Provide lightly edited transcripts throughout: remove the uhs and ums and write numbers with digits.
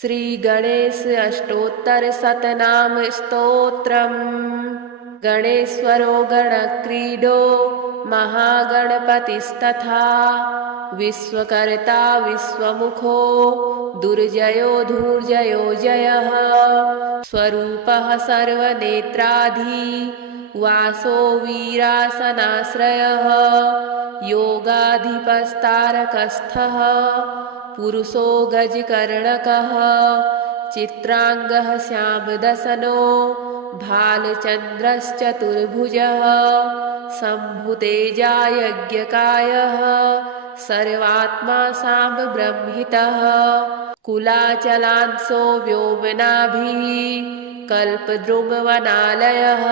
श्री गणेश अष्टोत्तर शतनाम स्तोत्रम्। गणेश्वरो गणक्रीडो महागणपतिस्तथा विश्वकर्ता विश्वमुखो दुर्जयो धूर्जयो जयः। स्वरूपः सर्वनेत्राधि वासो वीरासनाश्रयः। योगाधिपस्तारकस्थः पुरुषो गजकर्णकः। चित्रांगः श्यामदसनो भालचन्द्रश्चतुर्भुजः। शम्भुतेजा यज्ञकायः सर्वात्मा साम्ब्रह्मितः। कुलाचलांसो व्योमनाभिः कल्पद्रुमवनालयः।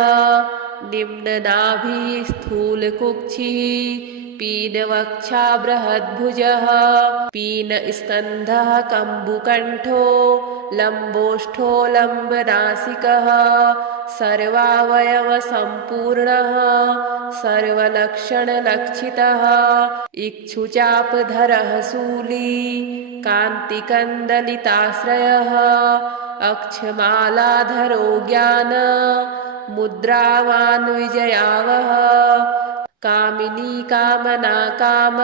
निम्ननाभिः स्थूलकुक्षिः पीनवक्षा बृहद्भुजः। पीनस्कन्धः कम्बुकण्ठो लम्बोष्ठो लम्बनासिकः। सर्वावयवसम्पूर्णः सर्वलक्षणलक्षितः। इक्षुचापधरः शूली कान्तिकन्दलिताश्रयः। अक्षमालाधरो ज्ञान मुद्रावान् विजयावहः। कामिनी कामना काम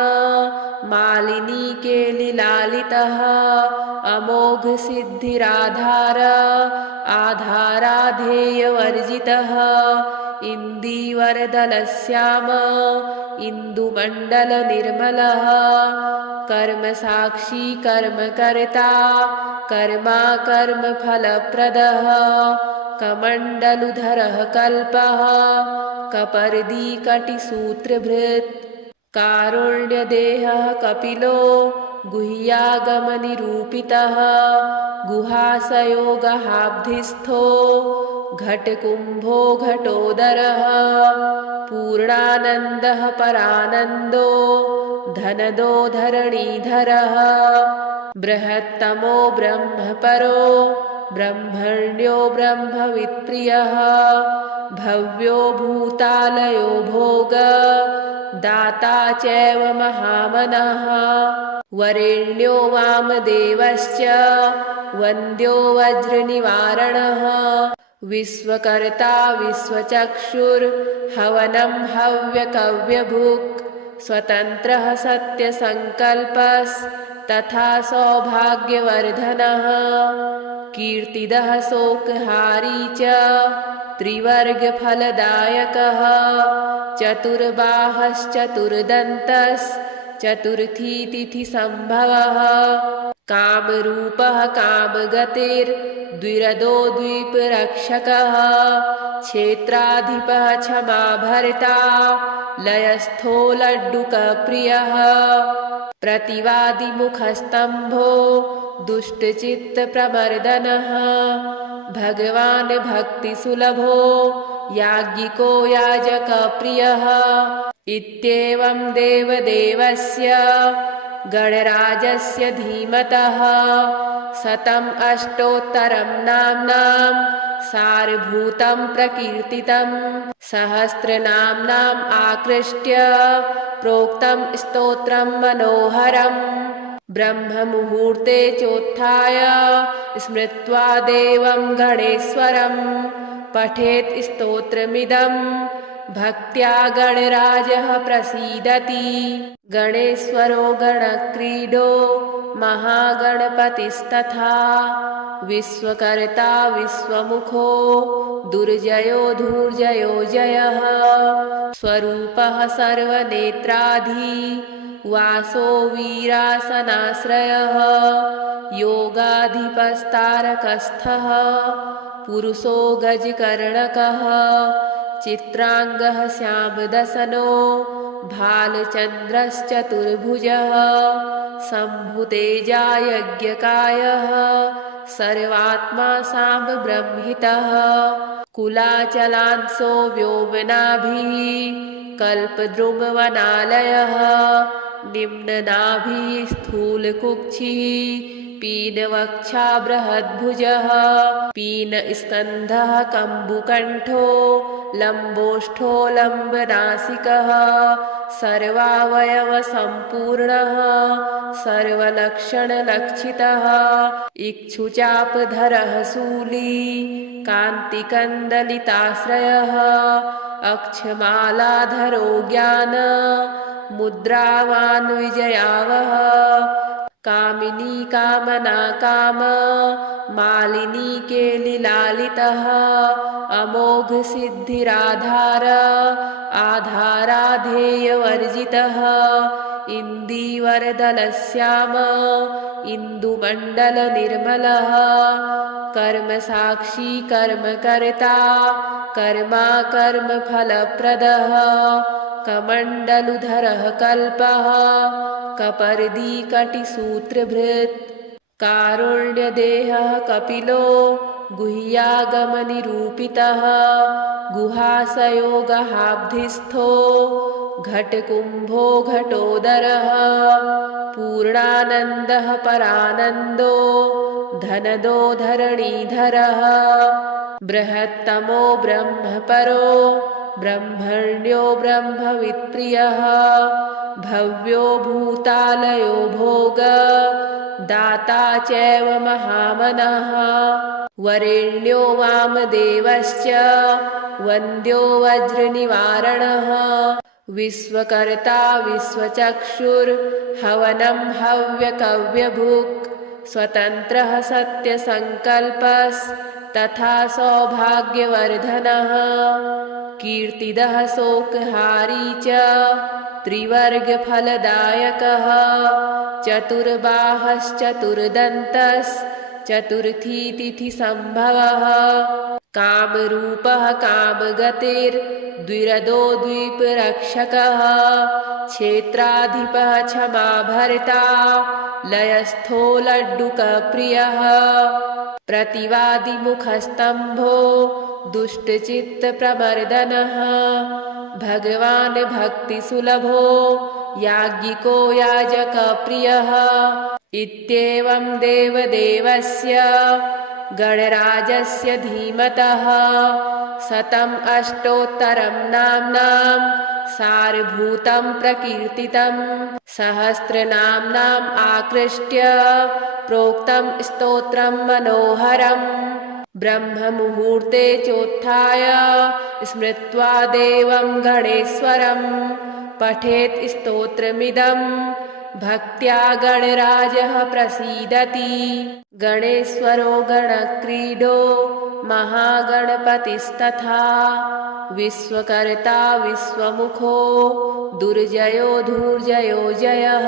मालिनी केलिलालितः। अमोघ सिद्धिराधार आधाराधेयवर्जितः। इन्दीवरदलश्याम इन्दुमण्डलनिर्मलः। कर्मसाक्षी कर्मकर्ता कर्मा कर्मफलप्रदः। कमण्डलुधरः कल्पः कपर्दी कटिसूत्रभृत्। कारुण्यदेहः कपिलो गुह्यागमनिरूपितः। गुहासयोगहाब्धिस्थो घटकुम्भो घटोदरः। पूर्णानन्दः परानन्दो धनदो धरणीधरः। बृहत्तमो ब्रह्मपरो ब्रह्मण्यो ब्रह्मवित्प्रियः। भव्यो भूतालयो भोग दाता चैव महामनः। वरेण्यो वामदेवश्च वन्द्यो वज्रनिवारणः। विश्वकर्ता विश्वचक्षुर्हवनं हव्यकव्यभुक्। स्वतन्त्रः सत्यसङ्कल्पस्तथा सौभाग्यवर्धनः। कीर्तिदः शोकहारी च त्रिवर्गफलदायकः। चतुर्बाहश्चतुर्दन्तश्चतुर्थी तिथिसम्भवः। कामरूपः कामगतिर्द्विरदो द्वीपरक्षकः। क्षेत्राधिपः क्षमाभर्ता लयस्थो लड्डुकप्रियः। प्रतिवादिमुखस्तम्भो दुष्टचित्तप्रमर्दनः। भगवान् भक्तिसुलभो याज्ञिको याजकप्रियः। इत्येवं देवदेवस्य गणराजस्य धीमतः शतम् अष्टोत्तरं नाम्नां सारभूतं प्रकीर्तितं। सहस्रनाम्नाम् आकृष्ट्य प्रोक्तं स्तोत्रं मनोहरम्। ब्रह्ममुहूर्ते चोत्थाय स्मृत्वा देवं गणेश्वरं पठेत् स्तोत्रमिदं। भक्त्या गणराजः प्रसीदति। गणेश्वरो गणक्रीडो महागणपतिस्तथा विश्वकर्ता विश्वमुखो दुर्जयो धूर्जयो जयः। स्वरूपः सर्वनेत्राधि वासो वीरासनाश्रयः। योगाधिपस्तारकस्थः पुरुषो गजकर्णकः। चित्रांगः श्यामदसनो भालचन्द्रश्चतुर्भुजः। शम्भुतेजा यज्ञकायः सर्वात्मा साम्ब्रह्मितः। कुलाचलांसो व्योमनाभिः कल्पद्रुमवनालयः। निम्ननाभिः स्थूलकुक्षिः पीनवक्षा बृहद्भुजः। पीनस्कन्धः कम्बुकण्ठो लम्बोष्ठो लम्बनासिकः सर्वावयवसम्पूर्णः सर्वलक्षणलक्षितः इक्षुचापधरः शूली कान्तिकन्दलिताश्रयः अक्षमालाधरो ज्ञान मुद्रावान् विजयावः कामिनी कामना काम मालिनी केलिलालितः अमोघ सिद्धिराधार आधाराधेयवर्जितः इन्दीवरदलश्याम इन्दुमण्डलनिर्मलः कर्मसाक्षी कर्मकर्ता कर्मा कर्मफलप्रदः कमण्डलुधरः कल्पः कपर्दी कटिसूत्रभृत् कारुण्यदेहः कपिलो गुह्यागमनिरूपितः गुहासयोगहाब्धिस्थो घटकुम्भो घटोदरः पूर्णानन्दः परानन्दो धनदो धरणीधरः बृहत्तमो ब्रह्मपरो ब्रह्मण्यो ब्रह्मवित्प्रियः भव्यो भूतालयो भोग दाता चैव महामनः वरेण्यो वामदेवश्च वन्द्यो वज्रनिवारणः विश्वकर्ता विश्वचक्षुर्हवनं हव्यकव्यभुक् स्वतन्त्रः सत्यसङ्कल्पस्तथा सौभाग्यवर्धनः कीर्तिदः शोकहारी च त्रिवर्गफलदायकः चतुर्बाहश्चतुर्दन्तश्चतुर्थी तिथिसम्भवः कामरूपः कामगतिर्द्विरदो द्वीपरक्षकः क्षेत्राधिपः क्षमाभर्ता लयस्थो लड्डुकप्रियः प्रतिवादिमुखस्तम्भो दुष्टचित्तप्रमर्दनः भगवान् भक्तिसुलभो याज्ञिको याजकप्रियः इत्येवं देवदेवस्य गणराजस्य धीमतः शतम् अष्टोत्तरं नाम्नां सारभूतं प्रकीर्तितं सहस्रनाम्नाम् आकृष्ट्य प्रोक्तं स्तोत्रं मनोहरम् ब्रह्ममुहूर्ते चोत्थाय स्मृत्वा देवं गणेश्वरं पठेत् स्तोत्रमिदं भक्त्या गणराजः प्रसीदति गणेश्वरो गणक्रीडो महागणपतिस्तथा विश्वकर्ता विश्वमुखो दुर्जयो धूर्जयो जयः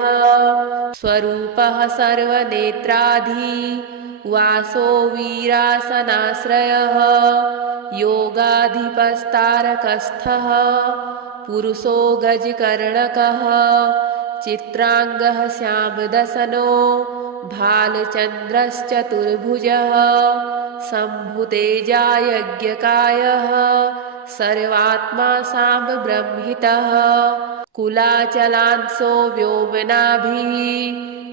स्वरूपः सर्वनेत्राधि वासो वीरासनाश्रयः योगाधिपस्तारकस्थः पुरुषो गजकर्णकः चित्रांगः श्यामदसनो भालचन्द्रश्चतुर्भुजः शम्भुतेजा यज्ञकायः सर्वात्मा साम्ब्रह्मितः कुलाचलांसो व्योमनाभिः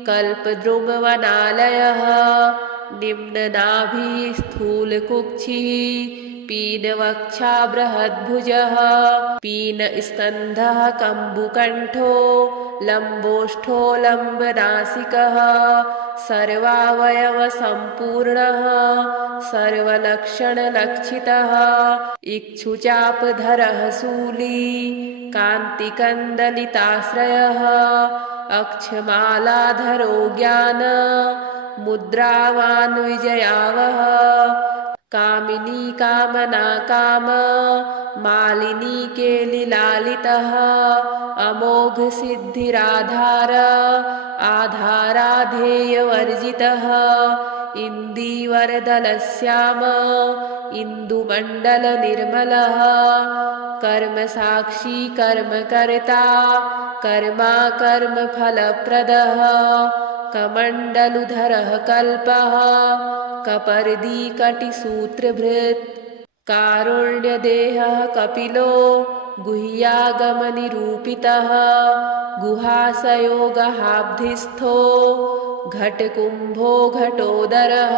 कल्पद्रुमवनालयः निम्ननाभिः स्थूलकुक्षिः पीनवक्षा बृहद्भुजः पीनस्कन्धः कम्बुकण्ठो लम्बोष्ठो लम्बनासिकः सर्वावयवसम्पूर्णः सर्वलक्षणलक्षितः इक्षुचापधरः शूली कान्तिकन्दलिताश्रयः अक्षमालाधरो ज्ञान मुद्रावान् विजयावः कामिनी कामना काम मालिनी केलिलालितः अमोघ सिद्धिराधार आधाराधेयवर्जितः इन्दीवरदलश्याम इन्दुमण्डलनिर्मलः कर्मसाक्षी कर्मकर्ता कर्मा कर्मफलप्रदः कमण्डलुधरः कल्पः कपर्दी कटिसूत्रभृत् कारुण्यदेहः कपिलो गुह्यागमनिरूपितः गुहासयोगहाब्धिस्थो घटकुम्भो घटोदरः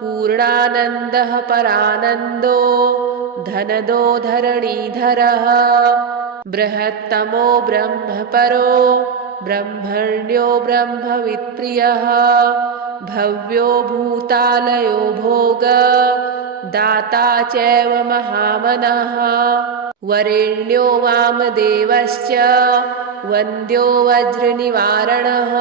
पूर्णानन्दः परानन्दो धनदो धरणीधरः बृहत्तमो ब्रह्मपरो ब्रह्मण्यो ब्रह्मवित्प्रियः भव्यो भूतालयो भोग दाता चैव महामनः वरेण्यो वामदेवश्च वन्द्यो वज्रनिवारणः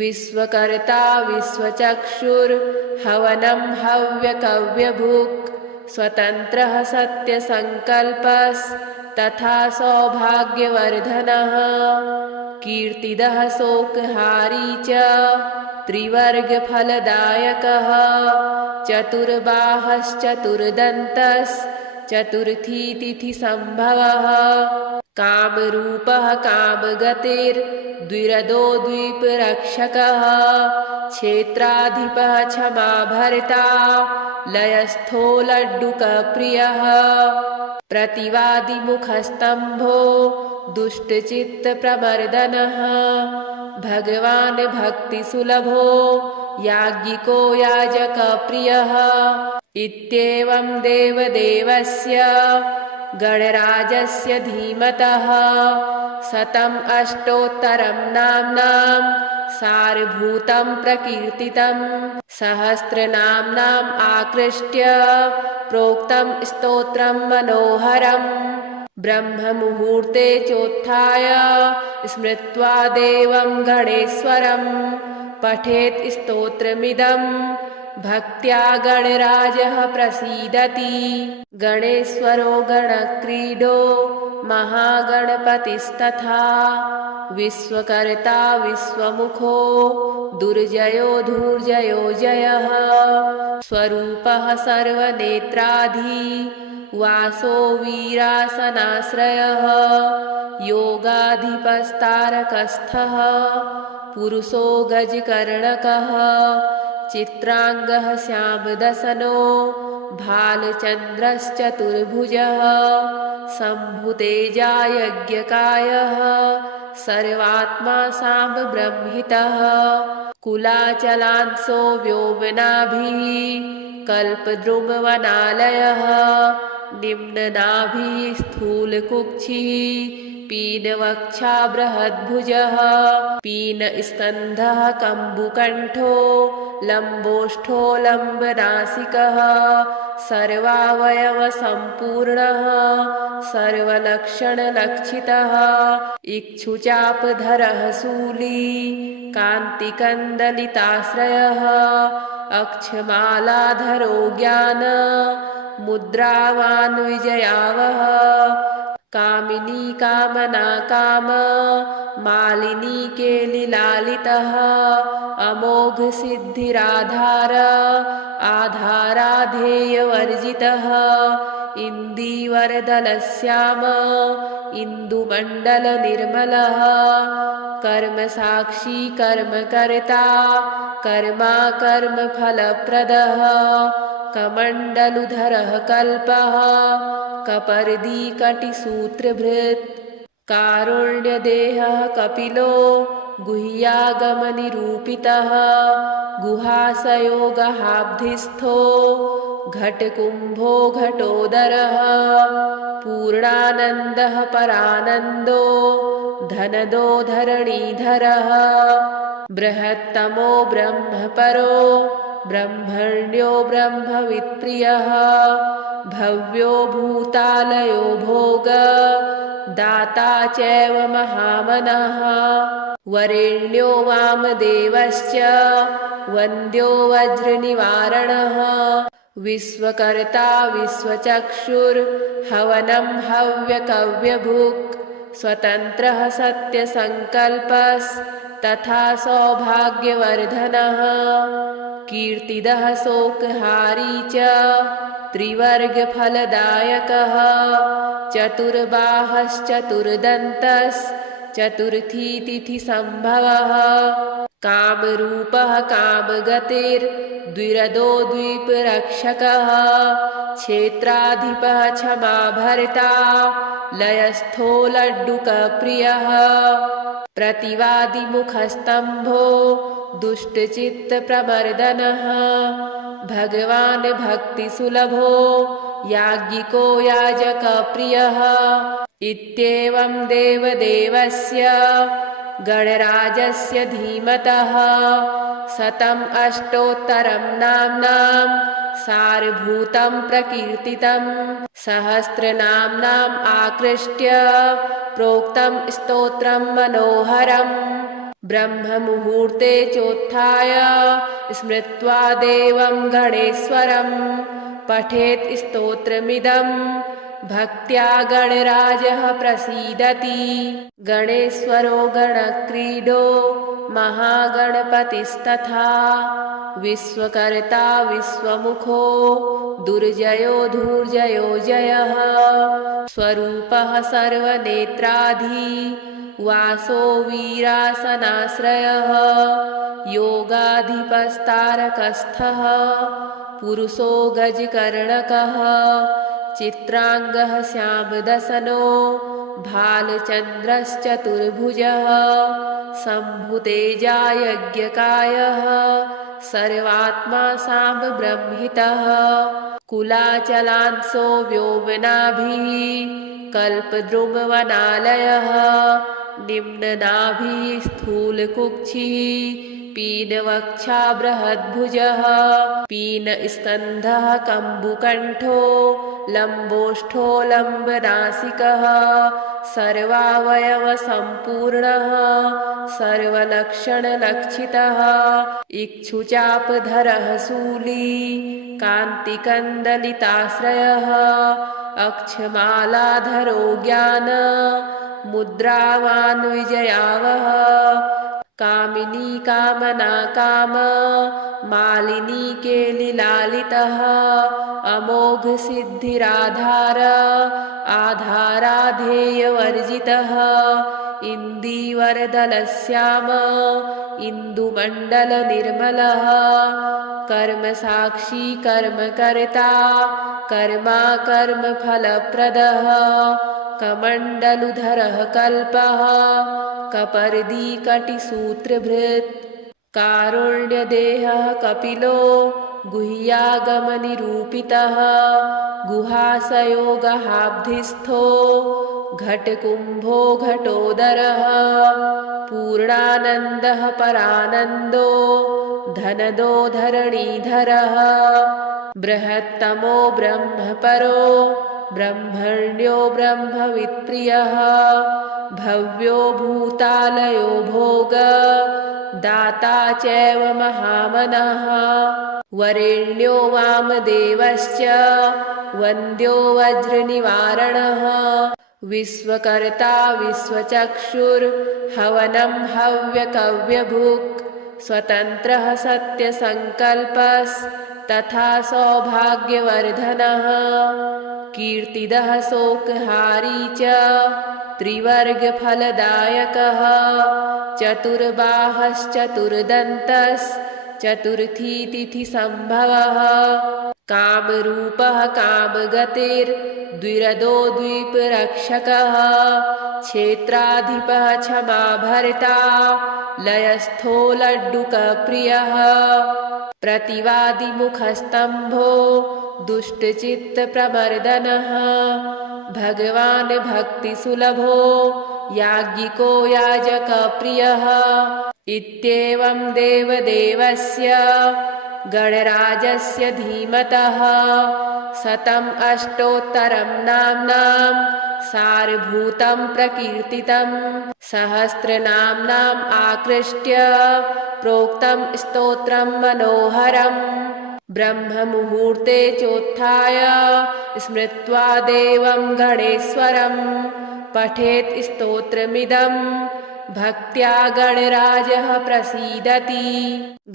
विश्वकर्ता विश्वचक्षुर्हवनं हव्यकव्यभुक् स्वतन्त्रः सत्यसङ्कल्पस्तथा सौभाग्यवर्धनः कीर्तिदः शोकहारी च त्रिवर्गफलदायकः चतुर्बाहश्चतुर्दन्तश्चतुर्थी तिथिसम्भवः कामरूपः कामगतिर्द्विरदो द्वीपरक्षकः क्षेत्राधिपः क्षमाभर्ता लयस्थो लड्डुकप्रियः प्रतिवादिमुखस्तम्भो दुष्टचित्तप्रमर्दनः भगवान् भक्तिसुलभो याज्ञिको याजकप्रियः इत्येवं देवदेवस्य गणराजस्य धीमतः शतम् अष्टोत्तरं नाम्नां सारभूतं प्रकीर्तितं सहस्रनाम्नाम् आकृष्ट्य प्रोक्तं स्तोत्रं मनोहरम् ब्रह्ममुहूर्ते चोत्थाय स्मृत्वा देवं गणेश्वरं पठेत् स्तोत्रमिदं भक्त्या गणराजः प्रसीदति गणेश्वरो गणक्रीडो महागणपतिस्तथा विश्वकर्ता विश्वमुखो दुर्जयो धूर्जयो जयः स्वरूपः सर्वनेत्राधि वासो वीरासनाश्रयः योगाधिपस्तारकस्थः पुरुषो गजकर्णकः चित्रांगः श्यामदसनो भालचन्द्रश्चतुर्भुजः शम्भुतेजा यज्ञकायः सर्वात्मा साम्ब्रह्मितः कुलाचलांसो व्योमनाभिः कल्पद्रुमवनालयः निम्ननाभिः स्थूलकुक्षिः पीनवक्षा बृहद्भुजः पीनस्कन्धः कम्बुकण्ठो लम्बोष्ठो लम्बनासिकः सर्वावयवसम्पूर्णः सर्वलक्षणलक्षितः इक्षुचापधरः शूली कान्तिकन्दलिताश्रयः अक्षमालाधरो ज्ञान मुद्रावान् विजयावः कामिनी कामना काम मालिनी केलिलालितः अमोघ सिद्धिराधार आधाराधेयवर्जितः इन्दीवरदलश्याम इन्दुमण्डलनिर्मलः कर्मसाक्षी कर्मकर्ता कर्मा कर्मफलप्रदः कमण्डलुधरः कल्पः कपर्दी कटिसूत्रभृत् कारुण्यदेहः कपिलो गुह्यागमनिरूपितः गुहासयोगहाब्धिस्थो घटकुम्भो घटोदरः पूर्णानन्दः परानन्दो धनदो धरणीधरः बृहत्तमो ब्रह्मपरो ब्रह्मण्यो ब्रह्मवित्प्रियः भव्यो भूतालयो भोग दाता चैव महामनः वरेण्यो वामदेवश्च वन्द्यो वज्रनिवारणः विश्वकर्ता विश्वचक्षुर्हवनं हव्यकव्यभुक् स्वतन्त्रः सत्यसङ्कल्पस्तथा सौभाग्यवर्धनः कीर्तिदः शोकहारी च त्रिवर्गफलदायकः चतुर्बाहश्चतुर्दन्तश्चतुर्थी तिथिसम्भवः कामरूपः कामगतिर्द्विरदो द्वीपरक्षकः क्षेत्राधिपः क्षमाभर्ता लयस्थो लड्डुकप्रियः प्रतिवादिमुखस्तम्भो दुष्टचित्तप्रमर्दनः भगवान् भक्तिसुलभो याज्ञिको याजकप्रियः इत्येवं देवदेवस्य गणराजस्य धीमतः शतम् अष्टोत्तरं नाम्नां सारभूतं प्रकीर्तितं सहस्रनाम्नाम् आकृष्ट्य प्रोक्तं स्तोत्रं मनोहरम् ब्रह्ममुहूर्ते चोत्थाय स्मृत्वा देवं गणेश्वरं पठेत् स्तोत्रमिदं भक्त्या गणराजः प्रसीदति गणेश्वरो गणक्रीडो महागणपतिस्तथा विश्वकर्ता विश्वमुखो दुर्जयो धूर्जयो जयः स्वरूपः सर्वनेत्राधि वासो वीरासनाश्रयः योगाधिपस्तारकस्थः पुरुषो गजकर्णकः चित्रांगः श्यामदसनो भालचन्द्रश्चतुर्भुजः शम्भुतेजा यज्ञकायः सर्वात्मा साम्ब्रह्मितः कुलाचलांसो व्योमनाभिः कल्पद्रुमवनालयः निम्ननाभिः स्थूलकुक्षिः पीनवक्षा बृहद्भुजः पीनस्कन्धः कम्बुकण्ठो लम्बोष्ठो लम्बनासिकः सर्वावयवसम्पूर्णः सर्वलक्षणलक्षितः इक्षुचापधरः शूली कान्तिकन्दलिताश्रयः अक्षमालाधरो ज्ञान मुद्रावान् विजयावः कामिनी कामना काम मालिनी केलिलालितः अमोघ सिद्धिराधार आधाराधेयवर्जितः इन्दीवरदलश्याम इन्दुमण्डलनिर्मलः कर्मसाक्षी कर्मकर्ता कर्मा कर्मफलप्रदः कमण्डलुधरः कल्पः कपर्दी कटिसूत्रभृत् कारुण्यदेहः कपिलो गुह्यागमनिरूपितः गुहासयोगहाब्धिस्थो घटकुम्भो घटोदरः पूर्णानन्दः परानन्दो धनदो धरणीधरः बृहत्तमो ब्रह्मपरो ब्रह्मण्यो ब्रह्मवित्प्रियः भव्यो भूतालयो भोग दाता चैव महामनः वरेण्यो वामदेवश्च वन्द्यो वज्रनिवारणः विश्वकर्ता विश्वचक्षुर्हवनं हव्यकव्यभुक् स्वतन्त्रः सत्यसङ्कल्पस्तथा सौभाग्यवर्धनः कीर्तिदः शोकहारी च त्रिवर्गफलदायकः चतुर्बाहश्चतुर्दन्तश्चतुर्थी तिथिसम्भवः कामरूपः कामगतिर्द्विरदो द्वीपरक्षकः क्षेत्राधिपः क्षमाभर्ता लयस्थो लड्डुकप्रियः प्रतिवादिमुखस्तम्भो दुष्टचित्तप्रमर्दनः भगवान् भक्तिसुलभो याज्ञिको याजकप्रियः इत्येवं देवदेवस्य गणराजस्य धीमतः शतम् अष्टोत्तरं नाम्नां सारभूतं प्रकीर्तितं सहस्रनाम्नाम् आकृष्ट्य प्रोक्तं स्तोत्रं मनोहरम् ब्रह्ममुहूर्ते चोत्थाय स्मृत्वा देवं गणेश्वरं पठेत् स्तोत्रमिदं भक्त्या गणराजः प्रसीदति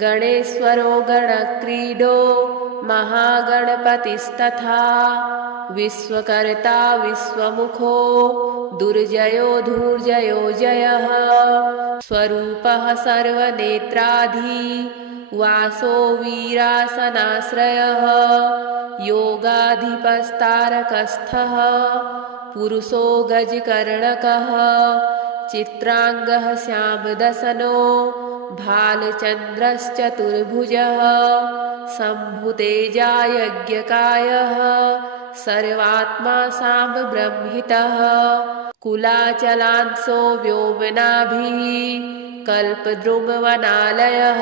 गणेश्वरो गणक्रीडो महागणपतिस्तथा विश्वकर्ता विश्वमुखो दुर्जयो धूर्जयो जयः स्वरूपः सर्वनेत्राधि वासो वीरासनाश्रयः योगाधिपस्तारकस्थः पुरुषो गजकर्णकः चित्रांगः श्यामदसनो भालचन्द्रश्चतुर्भुजः शम्भुतेजा यज्ञकायः सर्वात्मा साम्ब्रह्मितः कुलाचलांसो व्योमनाभिः कल्पद्रुमवनालयः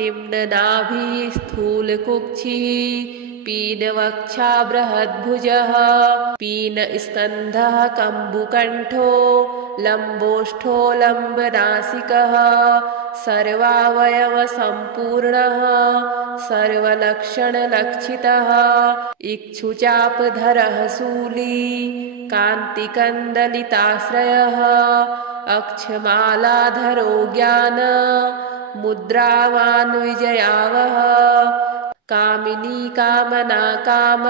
निम्ननाभिः स्थूलकुक्षिः पीनवक्षा बृहद्भुजः पीनस्कन्धः कम्बुकण्ठो लम्बोष्ठो लम्बनासिकः सर्वावयवसम्पूर्णः सर्वलक्षणलक्षितः इक्षुचापधरः शूली कान्तिकन्दलिताश्रयः अक्षमालाधरो ज्ञान मुद्रावान् विजयावः कामिनी कामना काम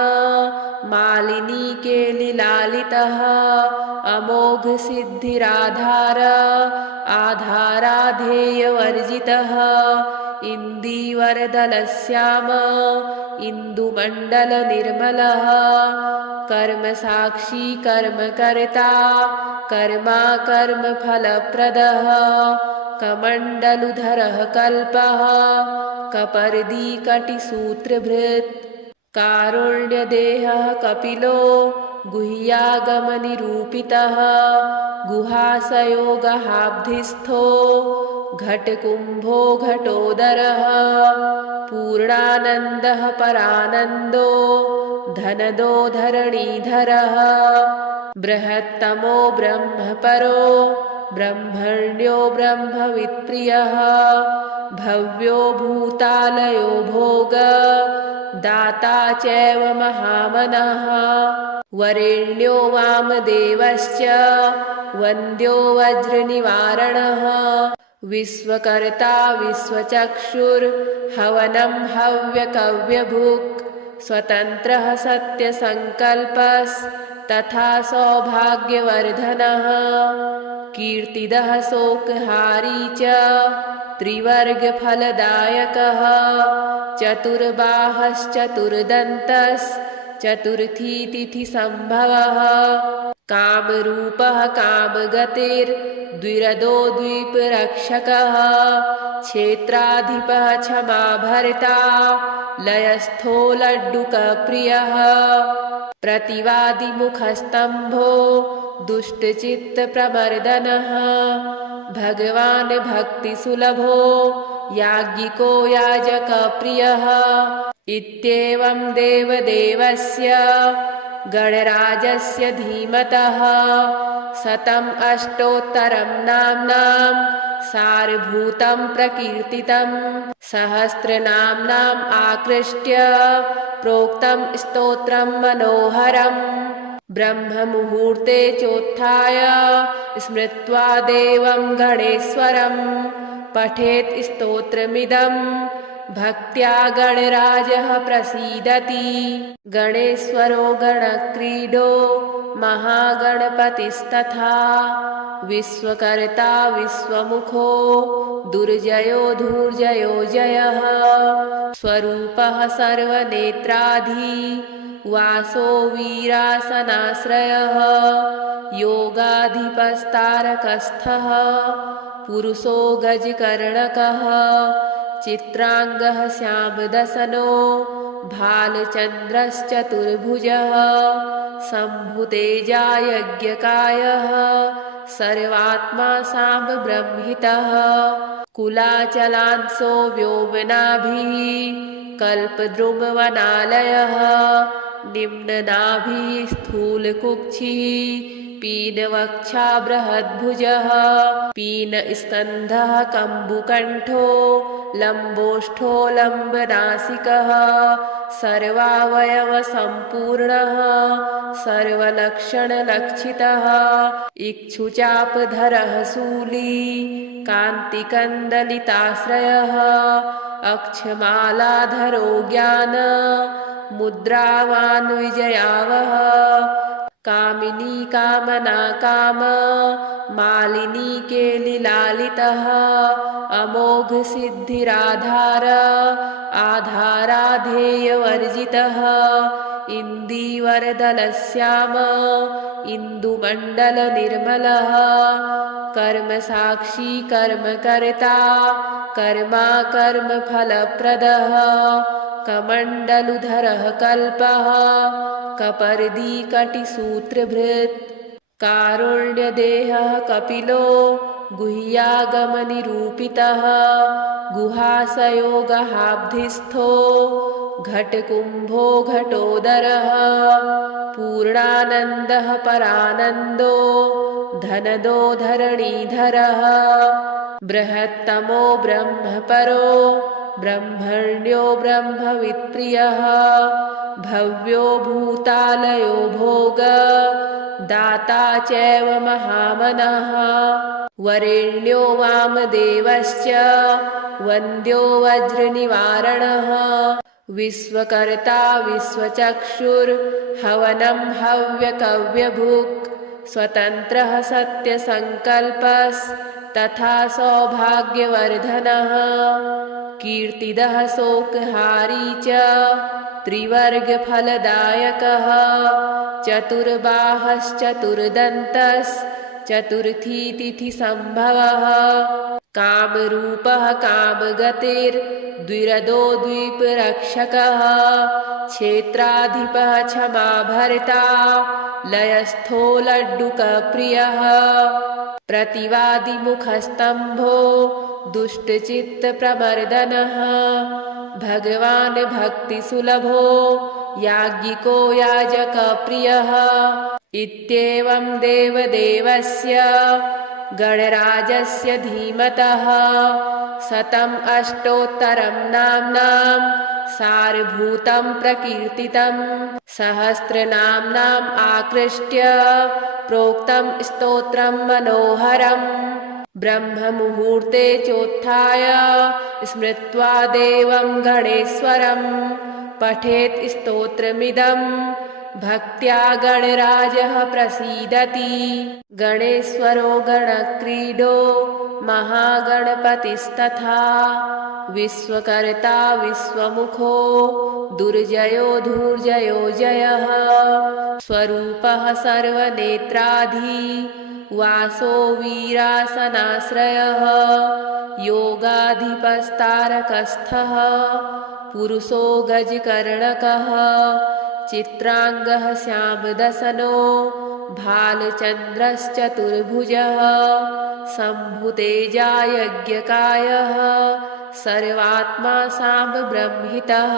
मालिनी केलिलालितः अमोघ सिद्धिराधार आधाराधेयवर्जितः इन्दीवरदलश्याम इन्दुमण्डलनिर्मलः कर्मसाक्षी कर्मकर्ता कर्मा कर्मफलप्रदः कमण्डलुधरः कल्पः कपर्दी कटिसूत्रभृत् कारुण्यदेहः कपिलो गुह्यागमनिरूपितः गुहासयोगहाब्धिस्थो घटकुम्भो घटोदरः पूर्णानन्दः परानन्दो धनदो धरणीधरः बृहत्तमो ब्रह्मपरो ब्रह्मण्यो ब्रह्मवित्प्रियः भव्यो भूतालयो भोग दाता चैव महामनः वरेण्यो वामदेवश्च वन्द्यो वज्रनिवारणः विश्वकर्ता विश्वचक्षुर्हवनं हव्यकव्यभुक् स्वतन्त्रः सत्यसङ्कल्पस्तथा सौभाग्यवर्धनः कीर्तिदः शोकहारी च त्रिवर्गफलदायकः चतुर्बाहश्चतुर्दन्तश्चतुर्थी तिथिसम्भवः कामरूपः कामगतिर्द्विरदो द्वीपरक्षकः क्षेत्राधिपः क्षमाभर्ता लयस्थो लड्डुकप्रियः प्रतिवादिमुखस्तम्भो दुष्टचित्तप्रमर्दनः भगवान् भक्तिसुलभो याज्ञिको याजकप्रियः इत्येवं देवदेवस्य गणराजस्य धीमतः शतम् अष्टोत्तरं नाम्नां सारभूतं प्रकीर्तितं सहस्रनाम्नाम् आकृष्ट्य प्रोक्तं स्तोत्रं मनोहरम् ब्रह्ममुहूर्ते चोत्थाय स्मृत्वा देवं गणेश्वरं पठेत् स्तोत्रमिदं भक्त्या गणराजः प्रसीदति गणेश्वरो गणक्रीडो महागणपतिस्तथा विश्वकर्ता विश्वमुखो दुर्जयो धूर्जयो जयः स्वरूपः सर्वनेत्राधि वासो वीरासनाश्रयः योगाधिपस्तारकस्थः पुरुषो गजकर्णकः चित्रांगः श्यामदसनो भालचन्द्रश्चतुर्भुजः शम्भुतेजा यज्ञकायः सर्वात्मा साम्ब्रह्मितः कुलाचलांसो व्योमनाभिः कल्पद्रुमवनालयः निम्ननाभिः स्थूलकुक्षिः पीनवक्षा बृहद्भुजः पीनस्कन्धः कम्बुकण्ठो लम्बोष्ठो लम्बनासिकः सर्वावयवसम्पूर्णः सर्वलक्षणलक्षितः इक्षुचापधरः शूली कान्तिकन्दलिताश्रयः अक्षमालाधरो ज्ञान मुद्रावान् विजयावः कामिनी कामना काम मालिनी केलिलालितः अमोघ सिद्धिराधार आधाराधेयवर्जितः इन्दीवरदलश्याम इन्दुमण्डलनिर्मलः कर्मसाक्षी कर्मकर्ता कर्मा कर्मफलप्रदः कमण्डलुधरः कल्पः कपर्दी कटिसूत्रभृत् कारुण्यदेहः कपिलो गुह्यागमनिरूपितः गुहासयोगहाब्धिस्थो घटकुम्भो घटोदरः पूर्णानन्दः परानन्दो धनदो धरणीधरः बृहत्तमो ब्रह्मपरो ब्रह्मण्यो ब्रह्मवित्प्रियः भव्यो भूतालयो भोग दाता चैव महामनः वरेण्यो वामदेवश्च वन्द्यो वज्रनिवारणः विश्वकर्ता विश्वचक्षुर्हवनं हव्यकव्यभुक् स्वतन्त्रः सत्यसङ्कल्पस्तथा सौभाग्यवर्धनः कीर्तिदः शोकहारी च त्रिवर्गफलदायकः चतुर्बाहश्चतुर्दन्तश्चतुर्थी तिथिसम्भवः कामरूपः कामगतिर्द्विरदो द्वीपरक्षकः क्षेत्राधिपः क्षमाभर्ता लयस्थो लड्डुकप्रियः प्रतिवादिमुखस्तम्भो दुष्टचित्तप्रमर्दनः भगवान् भक्तिसुलभो याज्ञिको याजकप्रियः इत्येवं देवदेवस्य गणराजस्य धीमतः शतम् अष्टोत्तरं नाम्नां सारभूतं प्रकीर्तितं सहस्रनाम्नाम् आकृष्ट्य प्रोक्तं स्तोत्रं मनोहरम् ब्रह्ममुहूर्ते चोत्थाय स्मृत्वा देवं गणेश्वरं पठेत् स्तोत्रमिदं भक्त्या गणराजः प्रसीदति गणेश्वरो गणक्रीडो महागणपतिस्तथा विश्वकर्ता विश्वमुखो दुर्जयो धूर्जयो जयः स्वरूपः सर्वनेत्राधि वासो वीरासनाश्रयः योगाधिपस्तारकस्थः पुरुषो गजकर्णकः चित्रांगः श्यामदसनो भालचन्द्रश्चतुर्भुजः शम्भुतेजा यज्ञकायः सर्वात्मा साम्ब्रह्मितः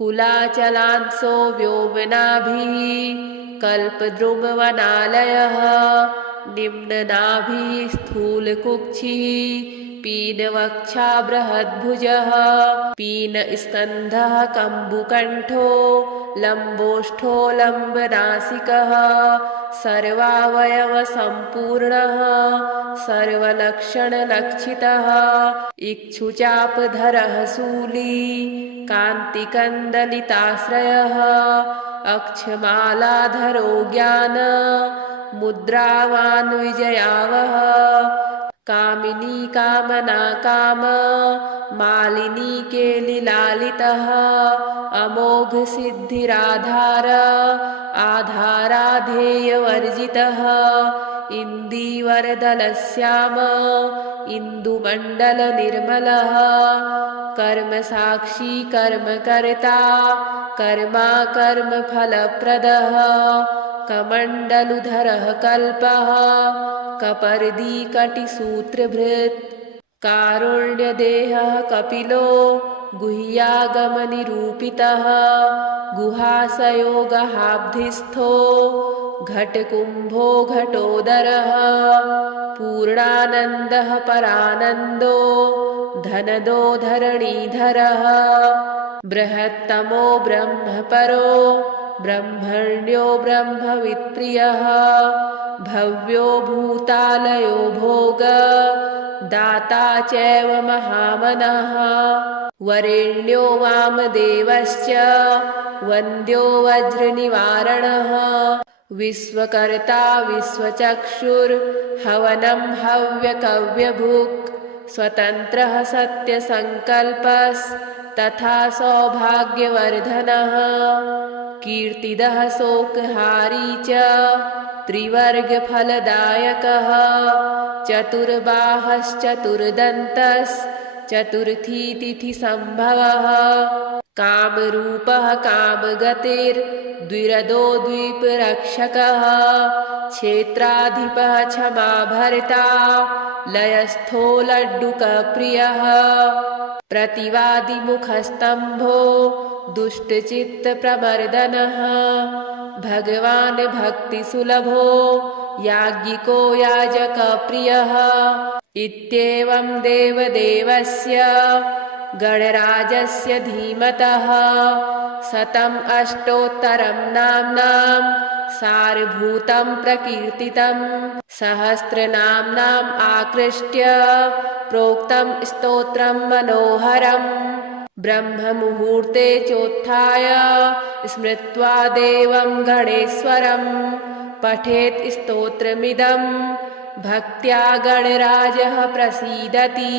कुलाचलांसो व्योमनाभिः कल्पद्रुमवनालयः निम्ननाभिः स्थूलकुक्षिः पीनवक्षा बृहद्भुजः पीनस्कन्धः कम्बुकण्ठो लम्बोष्ठो लम्बनासिकः सर्वावयवसम्पूर्णः सर्वलक्षणलक्षितः इक्षुचापधरः शूली कान्तिकन्दलिताश्रयः अक्षमालाधरो ज्ञान मुद्रावान् विजयावः कामिनी कामना काम मालिनी केलिलालितः अमोघ सिद्धिराधार आधाराधेयवर्जितः इन्दीवरदलश्याम इन्दुमण्डलनिर्मलः कर्मसाक्षी कर्मकर्ता कर्मा कर्मफलप्रदः कमण्डलुधरः कल्पः कपर्दी कटिसूत्रभृत् कारुण्यदेहः कपिलो गुह्यागमनिरूपितः गुहासयोगहाब्धिस्थो घटकुम्भो घटोदरः पूर्णानन्दः परानन्दो धनदो धरणीधरः बृहत्तमो ब्रह्मपरो ब्रह्मण्यो ब्रह्मवित्प्रियः भव्यो भूतालयो भोग दाता चैव महामनः वरेण्यो वामदेवश्च वन्द्यो वज्रनिवारणः विश्वकर्ता विश्वचक्षुर्हवनं हव्यकव्यभुक् स्वतन्त्रः सत्यसङ्कल्पस्तथा तथा सौभाग्यवर्धनः कीर्तिदः शोकहारी च त्रिवर्गफलदायकः चतुर्बाहश्चतुर्दन्तश्चतुर्थी तिथिसम्भवः कामरूपः कामगतिर्द्विरदो द्वीपरक्षकः क्षेत्राधिपः क्षमाभर्ता लयस्थो लड्डुकप्रियः प्रतिवादिमुखस्तम्भो दुष्टचित्तप्रमर्दनः भगवान् भक्तिसुलभो याज्ञिको याजकप्रियः इत्येवं देवदेवस्य गणराजस्य धीमतः शतम् अष्टोत्तरं नाम्नां सारभूतं प्रकीर्तितं सहस्रनाम्नाम् आकृष्ट्य प्रोक्तं स्तोत्रं मनोहरम् ब्रह्ममुहूर्ते चोत्थाय स्मृत्वा देवं गणेश्वरं पठेत् स्तोत्रमिदं भक्त्या गणराजः प्रसीदति।